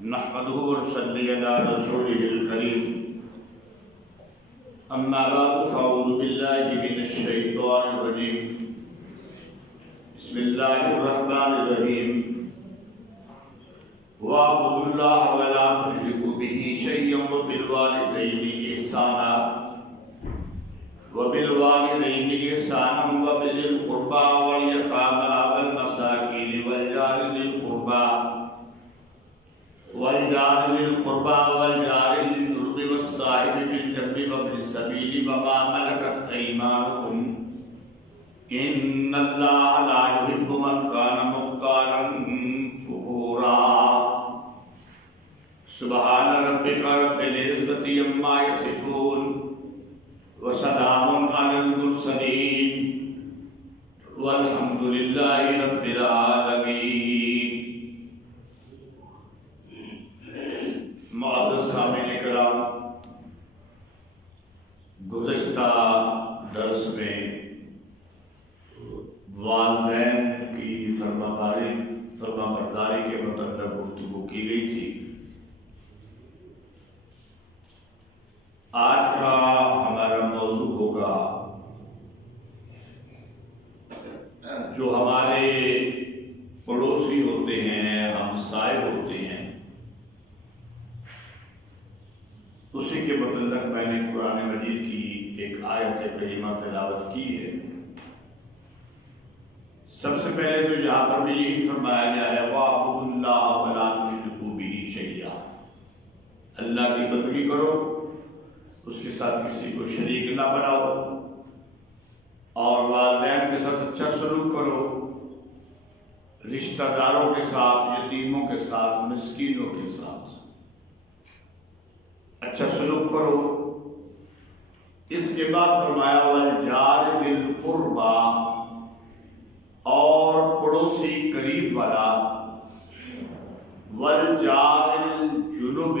نحمده ونصلي على رسوله الكريم أما بعد فأعوذ بالله من الشيطان الرجيم بسم الله الرحمن الرحيم واعبدوا الله ولا تشركوا به شيئا وبالوالدين إحسانا وبذي القربى واليتامى والمساكين والجار ذي القربى والجار الجنب والصاحب بالجنب وابن السبيل وما ملكت أيمانكم إن الله لا يحب من كان مختالا فخورا سبحان ربك رب العزة عما يصفون وسلام على المرسلين والحمد لله رب العالمين۔ معزز سامعین کرام، گزشتہ درس میں والدین کی فرمانبرداری کے متعلق گفتگو کی گئی تھی۔ آج کا ہمارا موضوع ہوگا جو ہمارے پڑوسی ہوتے ہیں، ہمسائے ہوتے ہیں، اسی کے متعلق میں نے قرآن مجید کی ایک آیت کریمہ تلاوت کی ہے۔ سب سے پہلے تو یہاں پر بھی یہی فرمایا گیا ہے وَاعْبُدُوا اللَّهَ وَلَا تُشْرِكُوا بِهِ شَيْئًا، اللہ کی بندگی کرو، اس کے ساتھ کسی کو شریک نہ بناؤ، اور والدین کے ساتھ اچھا سلوک کرو، رشتہ داروں کے ساتھ، یتیموں کے ساتھ، مسکینوں کے ساتھ اچھا سلوک کرو۔ اس کے بعد فرمایا والجار ذی القربى، اور پڑوسی قریب والا، والجار الجنب،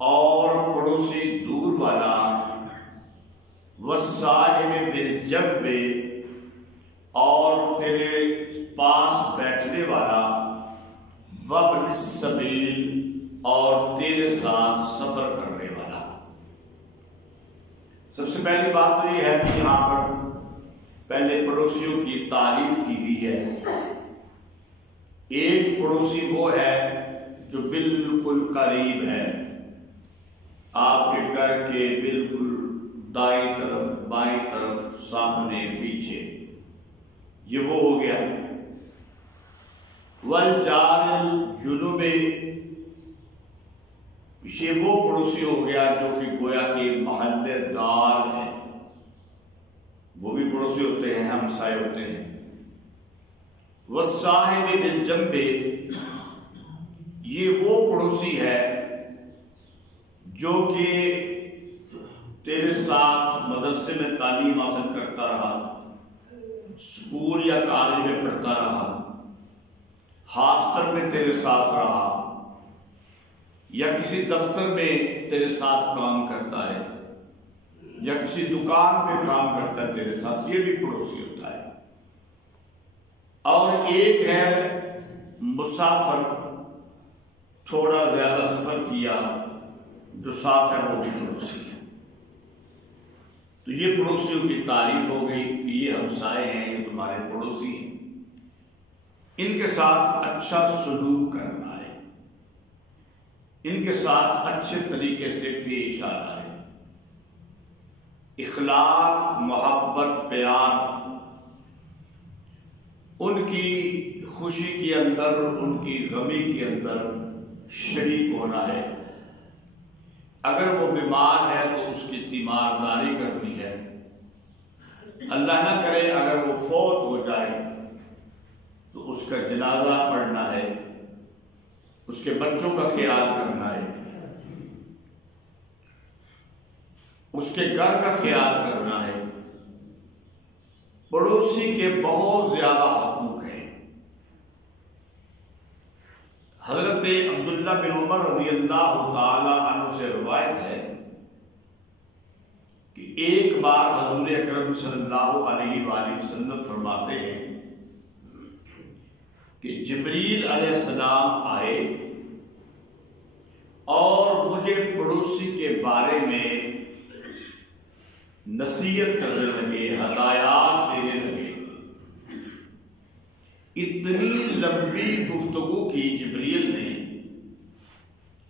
اور پڑوسی دور والا، والصاحب بالجنب، اور تیرے پاس بیٹھنے والا، وابن السبیل، اور تیرے ساتھ سفر کرنے والا۔ سب سے پہلی بات تو یہ ہے کہ یہاں پر پہلے پڑوسیوں کی تعریف کی گئی ہے۔ ایک پڑوسی وہ ہے جو بالکل قریب ہے، آپ کے گھر کے بالکل دائیں طرف، بائیں طرف، سامنے، پیچھے، یہ وہ ہو گیا۔ والجار الجنب، یہ وہ پڑوسی ہو گیا جو کہ گویا کہ محلے دار ہے، وہ بھی پڑوسی ہوتے ہیں، ہمسائے ہوتے ہیں۔ والصاحب بالجنب، یہ وہ پڑوسی ہے جو کہ تیرے ساتھ مدرسے میں تعلیم حاصل کرتا رہا، اسکول یا کالج میں پڑھتا رہا، ہاسٹل میں تیرے ساتھ رہا، یا کسی دفتر میں تیرے ساتھ کام کرتا ہے، یا کسی دکان پہ کام کرتا ہے تیرے ساتھ، یہ بھی پڑوسی ہوتا ہے۔ اور ایک ہے مسافر، تھوڑا زیادہ سفر کیا، جو ساتھ ہے وہ بھی پڑوسی ہے۔ تو یہ پڑوسیوں کی تعریف ہو گئی کہ یہ ہمسائے ہیں، یہ تمہارے پڑوسی ہیں، ان کے ساتھ اچھا سلوک کرنا ہے، ان کے ساتھ اچھے طریقے سے پیش آنا ہے۔ اخلاق، محبت، پیار، ان کی خوشی کے اندر، ان کی غمی کے اندر شریک ہونا ہے۔ اگر وہ بیمار ہے تو اس کی تیمارداری کرنی ہے، اللہ نہ کرے اگر وہ فوت ہو جائے تو اس کا جنازہ پڑھنا ہے، اس کے بچوں کا خیال کرنا ہے، اس کے گھر کا خیال کرنا ہے۔ پڑوسی کے بہت زیادہ حقوق ہیں۔ حضرت عبداللہ بن عمر رضی اللہ تعالی عنہ سے روایت ہے کہ ایک بار حضور اکرم صلی اللہ علیہ وآلہ وسلم فرماتے ہیں کہ جبریل علیہ السلام آئے اور مجھے پڑوسی کے بارے میں نصیحت کرنے لگے، ہدایات دینے لگے۔ اتنی لمبی گفتگو کی جبریل نے،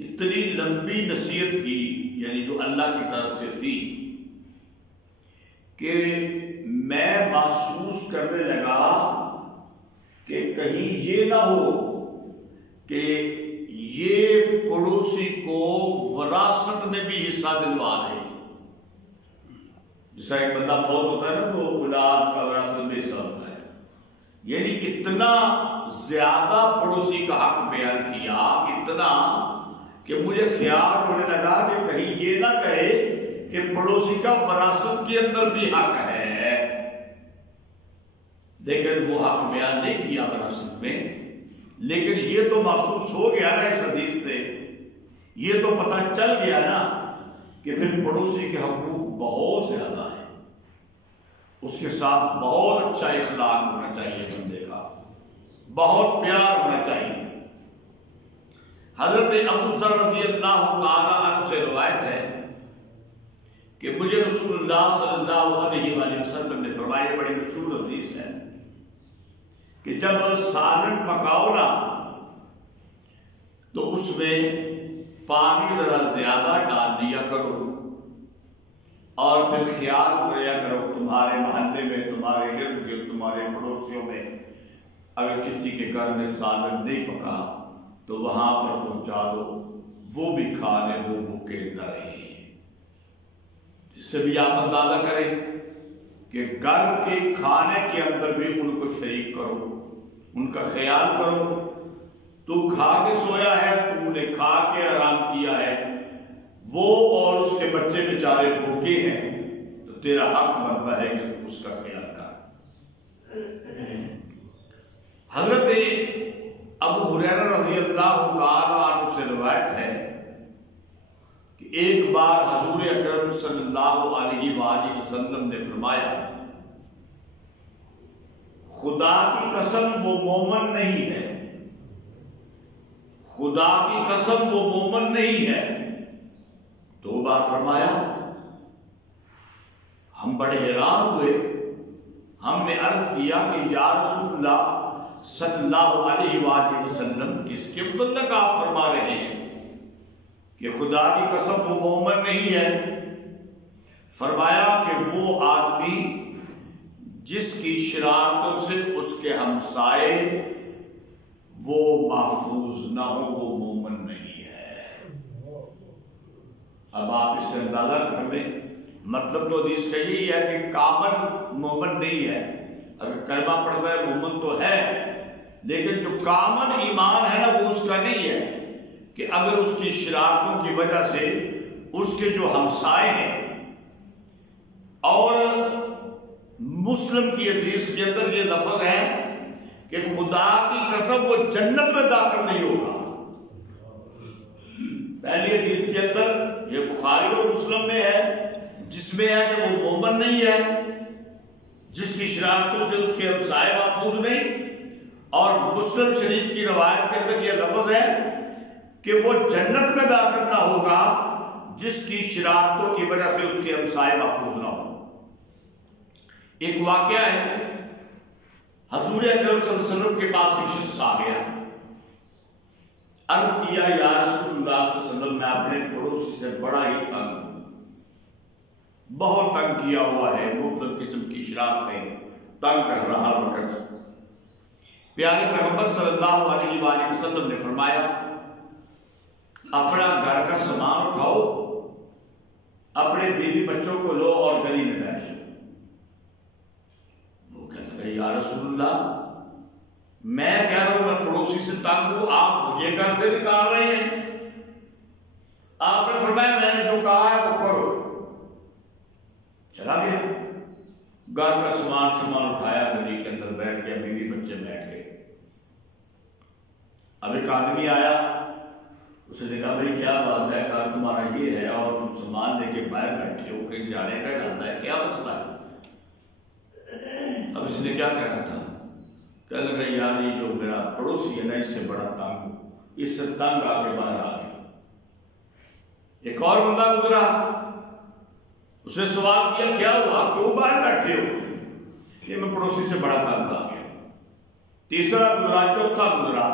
اتنی لمبی نصیحت کی، یعنی جو اللہ کی طرف سے تھی، کہ میں محسوس کرنے لگا کہ کہیں یہ نہ ہو کہ یہ پڑوسی کو وراثت میں بھی حصہ دلوا دے۔ جیسا ایک بندہ فوت ہوتا ہے نا تو اولاد کا وراثت میں حصہ ہوتا ہے، یعنی اتنا زیادہ پڑوسی کا حق بیان کیا، اتنا کہ مجھے خیال ہونے لگا کہ کہیں یہ نہ کہے کہ پڑوسی کا وراثت کے اندر بھی حق ہے، لیکن وہ حق بیان نہیں کیا وراثت میں۔ لیکن یہ تو محسوس ہو گیا نا اس حدیث سے، یہ تو پتہ چل گیا نا کہ پھر پڑوسی کے حقوق بہت زیادہ ہیں، اس کے ساتھ بہت اچھا اخلاق ہونا چاہیے بندے کا، بہت پیار ہونا چاہیے۔ حضرت ابو ذر رضی اللہ تعالیٰ عنہ سے روایت ہے کہ مجھے رسول اللہ صلی اللہ علیہ وآلہ وسلم نے فرمایا، بڑی مشہور حدیث ہے، کہ جب سالن پکاؤ نا تو اس میں پانی ذرا زیادہ ڈال دیا کرو، اور پھر خیال کیا کرو تمہارے محلے میں، تمہارے ارد گرد، تمہارے پڑوسیوں میں اگر کسی کے گھر میں سالن نہیں پکا تو وہاں پر پہنچا دو، وہ بھی کھا لیں، وہ بھوکے نہ رہیں۔ اس سے بھی آپ اندازہ کریں کہ گھر کے کھانے کے اندر بھی ان کو شریک کرو، ان کا خیال کرو۔ تو کھا کے سویا ہے، تم نے کھا کے آرام کیا ہے، وہ اور اس کے بچے بیچارے بھوکے ہیں، تو تیرا حق بنتا ہے کہ اس کا خیال کر۔ حضرت ابو ہریرہ رضی اللہ تعالیٰ عنہ سے روایت ہے کہ ایک بار حضور اکرم صلی اللہ علیہ وآلہ وسلم نے فرمایا، خدا کی قسم وہ مومن نہیں ہے، خدا کی قسم وہ مومن نہیں ہے۔ 2 بار فرمایا۔ ہم بڑے حیران ہوئے، ہم نے عرض کیا کہ یا رسول اللہ صلی اللہ علیہ وآلہ وسلم کس کے متعلق آپ فرما رہے ہیں کہ خدا کی قسم وہ مومن نہیں ہے؟ فرمایا کہ وہ آدمی جس کی شرارتوں سے اس کے ہمسائے وہ محفوظ نہ ہو، وہ مومن نہیں ہے۔ اب آپ اس سے اندازہ کر لیں، مطلب تو حدیث کا یہی ہے کہ کامل مومن نہیں ہے۔ اگر کلمہ پڑھتا ہے مومن تو ہے، لیکن جو کامل ایمان ہے نا وہ اس کا نہیں ہے کہ اگر اس کی شرارتوں کی وجہ سے اس کے جو ہمسائے ہیں، اور مسلم کی حدیث کے اندر یہ لفظ ہے کہ خدا کی قسم وہ جنت میں داخل نہیں ہوگا۔ پہلی حدیث کے اندر یہ بخاری اور مسلم میں ہے، جس میں ہے کہ وہ مومن نہیں ہے، جس کی شرارتوں سے اس کے ہمسائے محفوظ نہیں، اور مسلم شریف کی روایت کے اندر یہ لفظ ہے کہ وہ جنت میں داخل نہ ہوگا جس کی شرارتوں کی وجہ سے اس کے ہمسائے محفوظ نہ ہو۔ ایک واقعہ ہے، حضور اکرم صلی اللہ علیہ وسلم کے پاس ایک شخص آ گیا، عرض کیا یا رسول اللہ صلی اللہ علیہ وسلم میں اپنے پڑوسی سے بڑا ہی تنگ ہوں، بہت تنگ کیا ہوا ہے، مختلف قسم کی شرارتیں تنگ کر رہا وقت۔ پیارے پیغمبر صلی اللہ علیہ وآلہ وسلم نے فرمایا اپنا گھر کا سامان اٹھاؤ، اپنے بیوی بچوں کو لو اور گلی میں بیٹھ جاؤ۔ وہ کہنے لگا یا رسول اللہ میں کہہ رہا ہوں میں پڑوسی سے تنگ ہوں، آپ مجھے گھر سے نکال رہے ہیں۔ آپ نے فرمایا میں نے جو کہا ہے وہ کرو۔ چلا گیا، گھر کا سامان اٹھایا، گلی کے اندر بیٹھ گیا، بیوی بچے بیٹھ گئے۔ اب ایک آدمی آیا، اسے نے کہا بھائی کیا بات ہے، کہا تمہارا یہ ہے اور تم سامان لے کے باہر بیٹھے ہو، کہیں جانے کا ارادہ ہے، کیا مسئلہ ہے؟ اب اس نے کیا کہنا تھا؟ کہنے لگا یار یہ جو میرا پڑوسی ہے نا اس سے بڑا تنگ ہوں، اس سے تنگ آ کے باہر آ گیا۔ ایک اور بندہ گزرا، اسے سوال کیا کیا ہوا، کیوں باہر بیٹھے ہو؟ کہ میں پڑوسی سے بڑا تنگ آ گیا۔ تیسرا گزرا، چوتھا گزرا،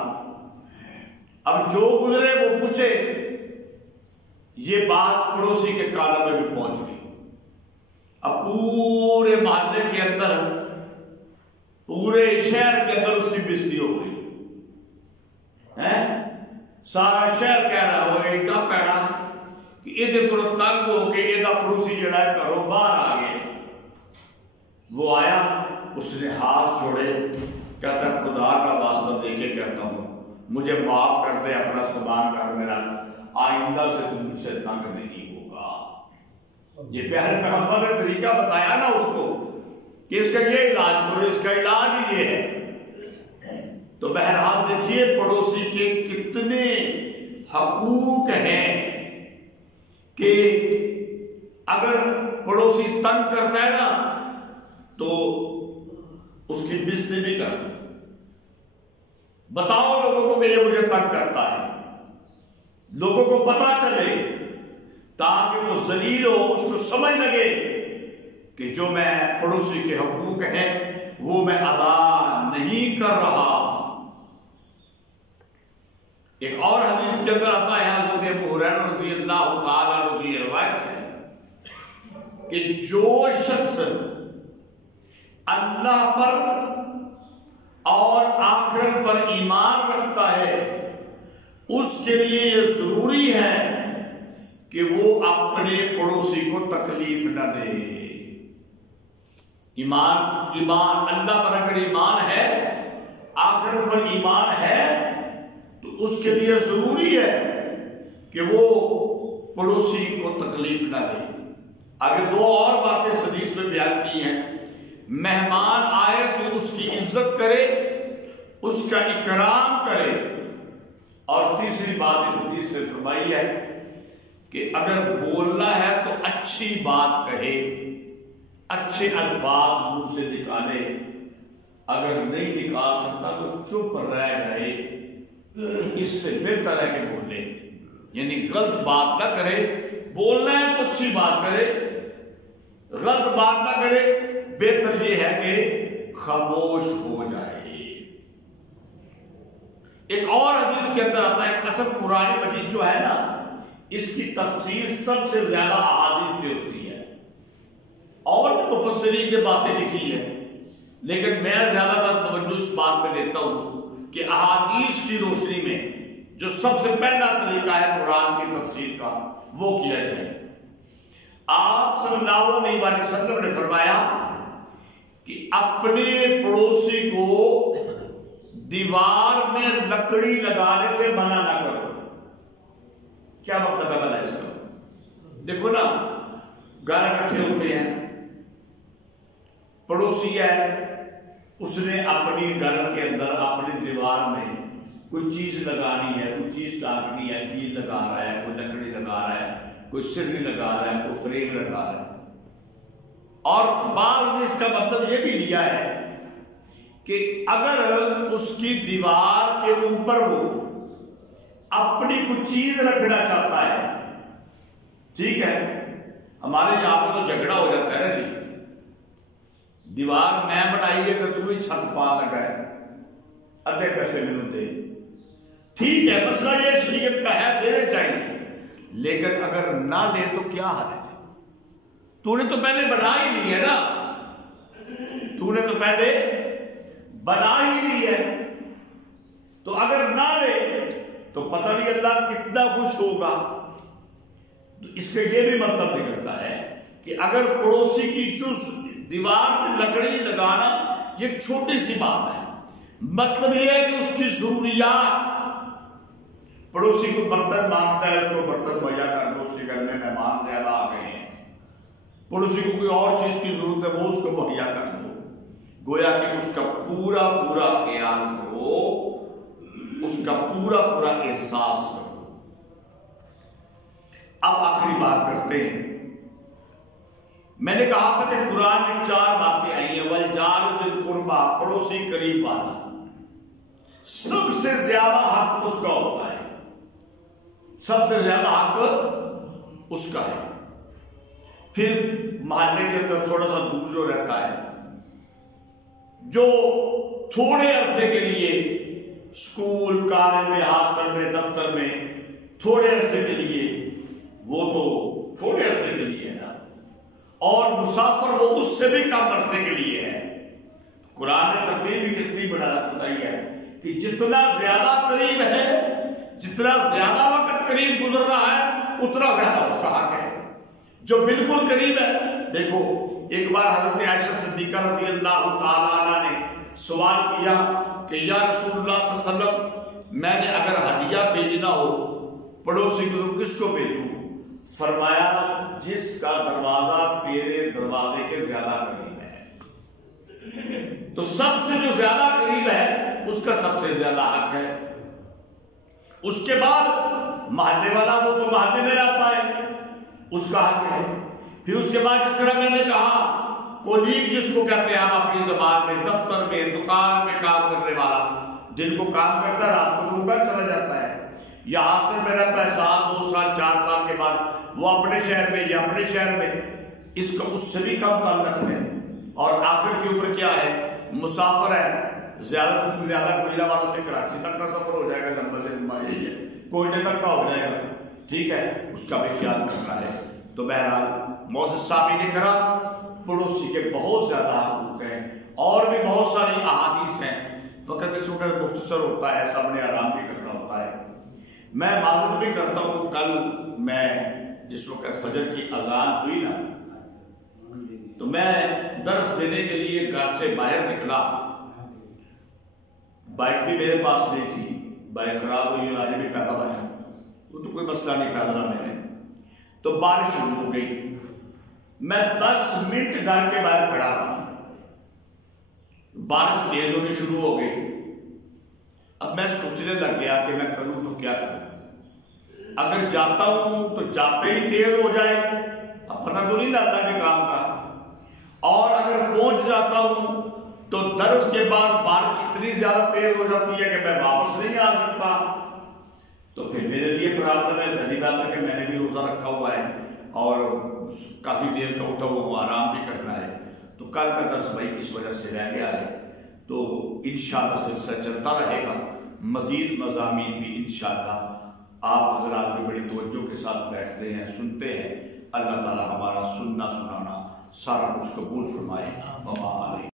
اب جو گزرے وہ پوچھے، یہ بات پڑوسی کے کانوں میں بھی پہنچ گئی۔ اب پورے محلے کے اندر، پورے شہر کے اندر اس کی بےزتی ہو گئی ہے۔ سارا شہر کہہ رہا ہو ایڈا پیڑا کہ یہ کو تنگ ہو کے یہ پڑوسی جڑا ہے گھروں باہر آ گئے۔ وہ آیا، اس نے ہاتھ جوڑے، کہتا خدا کا واسطہ دے کے کہتا ہوں مجھے معاف کر دے، اپنا سامان کر میرا، آئندہ سے تم مجھ سے تنگ نہیں ہوگا۔ یہ پیارے پیغمبر نے طریقہ بتایا نا اس کو کہ اس کا یہ علاج کرو، اس کا علاج ہی یہ ہے۔ تو بہرحال دیکھیے پڑوسی کے کتنے حقوق ہیں کہ اگر پڑوسی تنگ کرتا ہے نا تو اس کی بےزتی بھی کر، بتاؤ لوگوں کو کہ یہ مجھے تنگ کرتا ہے، لوگوں کو پتا چلے تاکہ وہ ذلیل ہو، اس کو سمجھ لگے کہ جو میں پڑوسی کے حقوق ہیں وہ میں ادا نہیں کر رہا۔ ایک اور حدیث کے اندر آتا ہے، حضرت ابو ہریرہ رضی اللہ تعالیٰ عنہ کی روایت ہے کہ جو شخص اللہ پر اور آخرت پر ایمان رکھتا ہے اس کے لیے یہ ضروری ہے کہ وہ اپنے پڑوسی کو تکلیف نہ دے۔ ایمان اللہ پر اگر ایمان ہے، آخرت پر ایمان ہے، تو اس کے لیے ضروری ہے کہ وہ پڑوسی کو تکلیف نہ دے۔ آگے دو اور باتیں اس حدیث میں بیان کی ہیں، مہمان آئے تو اس کی عزت کرے، اس کا اکرام کرے، اور تیسری بات اس حدیث میں فرمائی ہے کہ اگر بولنا ہے تو اچھی بات کہے، اچھے الفاظ منہ سے نکالے، اگر نہیں نکال سکتا تو چپ رہ گئے، اس سے بہتر ہے کہ بولے، یعنی غلط بات نہ کرے، بولنا ہے تو اچھی بات کرے، غلط بات نہ کرے، بہتر یہ ہے کہ خاموش ہو جائے۔ ایک اور حدیث کے اندر آتا ہے، اصل قرآن مجید جو ہے نا اس کی تفسیر سب سے زیادہ احادیث سے ہوتی ہے، اور مفسرین نے باتیں لکھی ہیں، لیکن میں زیادہ تر توجہ اس بات پہ دیتا ہوں کہ احادیث کی روشنی میں جو سب سے پہلا طریقہ ہے قرآن کی تفسیر کا وہ کیا جائے۔ آپ صلی اللہ علیہ وسلم نے فرمایا کہ اپنے پڑوسی کو دیوار میں لکڑی لگانے سے منع نہ کرو۔ کیا مطلب ہے بھلا اس کا؟ دیکھو نا، گھر اکٹھے ہوتے ہیں، پڑوسی ہے، اس نے اپنی گھر کے اندر اپنی دیوار میں کوئی چیز لگانی ہے، کوئی چیز ٹانگنی ہے، کیل لگا رہا ہے، کوئی لکڑی لگا رہا ہے، کوئی سرنی لگا رہا ہے، کوئی فریم لگا رہا ہے، اور بعض نے اس کا مطلب یہ بھی لیا ہے کہ اگر اس کی دیوار کے اوپر وہ اپنی کوئی چیز رکھنا چاہتا ہے، ٹھیک ہے، ہمارے یہاں پہ تو جھگڑا ہو جاتا ہے نا جی، دیوار میں بنائی ہے تو ہی چھت پا لگائے، ادھے پیسے میں دے، ٹھیک ہے، مسئلہ یہ شریعت کا ہے، دینے چاہیے، لیکن اگر نہ لے تو کیا حل ہے؟ تو نے تو پہلے بنا ہی لی ہے نا، تو نے تو پہلے بنا ہی لی ہے، تو اگر نہ لے تو پتہ نہیں اللہ کتنا خوش ہوگا۔ تو اس کا یہ بھی مطلب نکلتا ہے کہ اگر پڑوسی کی جز دیوار میں لکڑی لگانا یہ چھوٹی سی بات ہے، مطلب یہ ہے کہ اس کی ضروریات، پڑوسی کو برتن مانگتا ہے، اس کو برتن مہیا کر دو، اس کے گھر میں مہمان زیادہ آ گئے ہیں، پڑوسی کو کوئی اور چیز کی ضرورت ہے وہ اس کو مہیا کر دو، گویا کہ اس کا پورا خیال کرو، اس کا پورا احساس کرو۔ اب آخری بات کرتے ہیں، میں نے کہا تھا کہ قرآن میں 4 باتیں آئی ہیں، والجار ذی القربی، پڑوسی قریب والا، سب سے زیادہ حق اس کا ہوتا ہے، سب سے زیادہ حق اس کا ہے. پھر محلے کے اندر تھوڑا سا دور جو رہتا ہے، جو تھوڑے عرصے کے لیے اسکول، کالج میں، ہاسٹل میں، دفتر میں تھوڑے عرصے کے لیے، وہ تو تھوڑے عرصے کے لیے ہے نا، اور مسافر وہ اس سے بھی کم عرصے کے لیے ہے. قرآن نے ترتیب بھی کتنی بتائی ہے کہ جتنا زیادہ قریب ہے، جتنا زیادہ وقت قریب گزر رہا ہے، اتنا زیادہ اس کا حق ہے. جو بالکل قریب ہے، دیکھو ایک بار حضرت عائشہ صدیقہ رضی اللہ تعالیٰ عنہ نے سوال کیا کہ یا رسول اللہ صلی اللہ علیہ وسلم، میں نے اگر ہدیہ بھیجنا ہو پڑوسی کو کس کو بھیجوں؟ فرمایا جس کا دروازہ تیرے دروازے کے زیادہ قریب ہے. تو سب سے جو زیادہ قریب ہے اس کا سب سے زیادہ حق ہے. اس کے بعد محلے والا، وہ تو محلے میں رہتا ہے، اس کا حق ہے. پھر اس کے بعد جس طرح میں نے کہا کولیگ جس کو کہتے ہیں ہم اپنی زبان میں، دفتر میں، دکان میں کام کرنے والا، جن کو کام کرتا ہے رات کو تو وہ گھر چلا جاتا ہے، یا ہاسٹل میں رہتا ہے 7 2 سال 4 سال کے بعد وہ اپنے شہر میں یا اپنے شہر میں، اس کا اس سے بھی کم تعلق ہے. اور آخر کے اوپر کیا ہے؟ مسافر ہے، زیادہ سے زیادہ گجرا والا سے کراچی تک کا سفر ہو جائے گا، لمبا سے لمبا یہی ہے، کوئٹے تک کا ہو جائے گا، ٹھیک ہے، اس کا بھی خیال رکھنا ہے. تو بہرحال معزز سامعین کرام، پڑوسی کے بہت زیادہ حقوق ہیں، اور بھی بہت ساری احادیث ہیں. وقت اس وقت مختصر ہوتا ہے، سب نے آرام بھی کرنا ہوتا ہے. میں معذرت بھی کرتا ہوں، کل میں جس وقت فجر کی اذان ہوئی نا، تو میں درس دینے کے لیے گھر سے باہر نکلا. بائک بھی میرے پاس نہیں تھی، بائک خراب ہوئی، آج بھی پیدل آیا، وہ تو کوئی مسئلہ نہیں پیدل آنے میں. تو بارش شروع ہو گئی، میں 10 منٹ گھر کے باہر کھڑا رہا، بارش تیز ہونی شروع ہو گئی. اب میں سوچنے لگ گیا کہ میں کروں تو کیا کروں. اگر جاتا ہوں تو جاتے ہی تیز ہو جائے، اب پتہ تو نہیں لگتا کہ کام کا، اور اگر پہنچ جاتا ہوں تو درس کے بعد بارش اتنی زیادہ تیز ہو جاتی ہے کہ میں واپس نہیں آ سکتا. تو پھر میرے لیے پرابلم ہے. صحیح بات ہے کہ میں نے بھی روزہ رکھا ہوا ہے اور کافی دیر کا اٹھا ہوا ہوں، آرام بھی کرنا ہے. تو کل کا درس بھائی اس وجہ سے رہ گیا ہے. تو انشاءاللہ سلسلہ چلتا رہے گا، مزید مضامین بھی انشاءاللہ آپ حضرات بھی بڑی توجہ کے ساتھ بیٹھتے ہیں، سنتے ہیں. اللہ تعالی ہمارا سننا سنانا سارا کچھ قبول فرمائے.